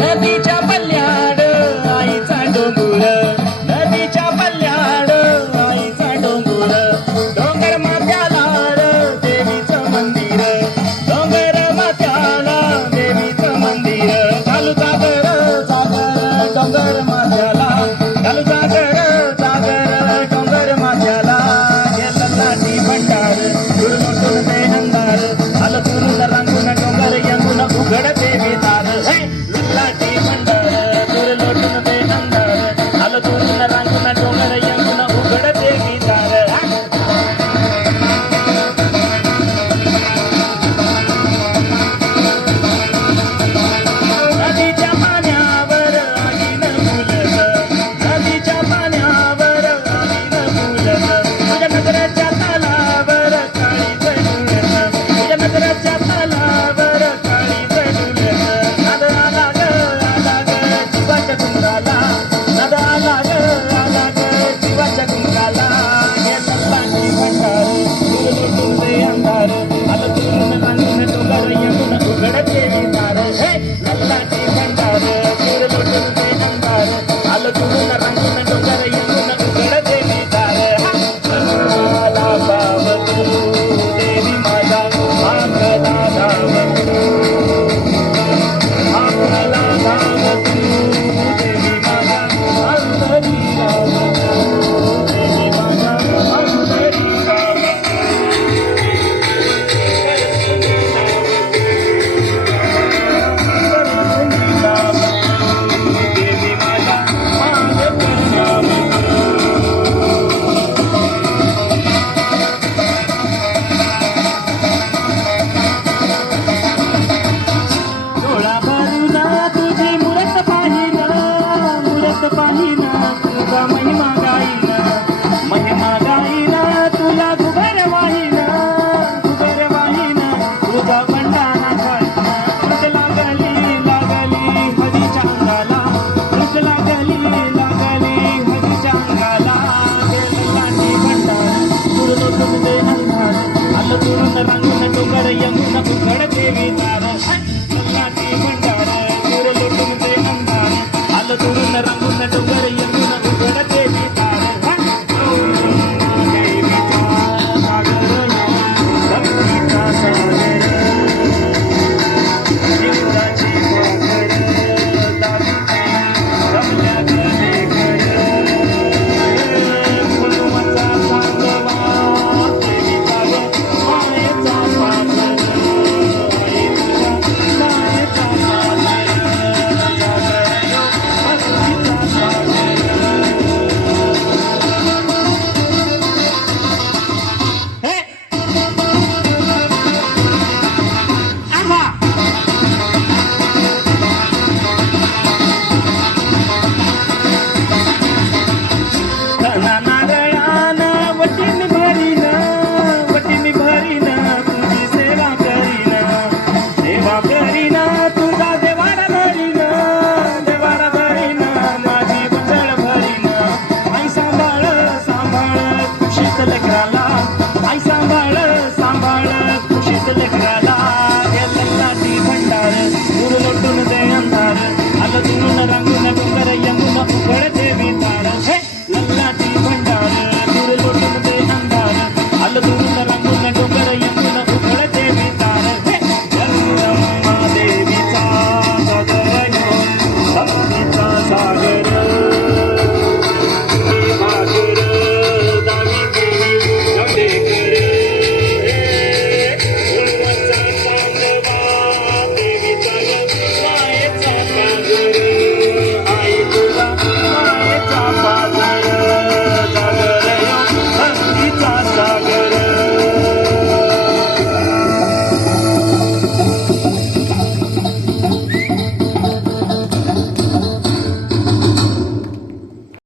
नदीच्या पल्ल्याड आईचा डोंगुर, नदीच्या पल्ल्याड आईचा डोंगुर, डोंगर माथ्याला देवीचं मंदिर, डोंगर माथ्याला देवीचं मंदिर, घालू जागर जागर डोंगर माथ्याला, घालू जागर जागर डोंगर माथ्याला, गेला लाटी भंडार दुर्मटून ते अंधार, आलं तुरून रांगून डोंगर यंगून उघड देवी दार, लाटी भंडार दुर्लोटून ते अंधार, आलं तुरून रांगून डोंगर यंगून उघड देवी दार. नदीच्या पाण्यावर आगीन फुलत, नदीच्या पाण्यावर आगीन फुलत, तुझ्या नजरेच्या तालावर काळी जडुलत, तुझ्या नजरेच्या तालावर काळी जडुलत, नाद आला ग जीवाच्या गुंगाला, नाद आला ग जीवाच्या गुंगाला, गेला लाटी भंडार दुर्लोटून ते अंधार, आलं तुरून रांगून डोंगर यंगून उघड देवी दार, लाटी भंडार दुर्लोटून ते अंधार, आलं तुरून रांगून डोंगर यंगून उघड देवी दार. आला बाब तू देवी माझा आकला धाव तू, आकला धाव तू देवी माझा अंतरी राव तू, देवी माझा अंतरी राव देवी माझा मागं राव. डोळा भरून तुझी मूरत पाहिना, मूरत पाहिना तुझा महिमा गाईना, महिमा गाईना तुला गुबर वाहिना, गुबर वाहिना तुझा बंडाना खाईना, कृष लागली लागली हरीच्या अंगाला, कृष लागली लागली हरीच्या अंगाला, लाटी भंडार दुर्लोटून ते अंधार, आलं तुरून रांगून डोंगर यंगून उघड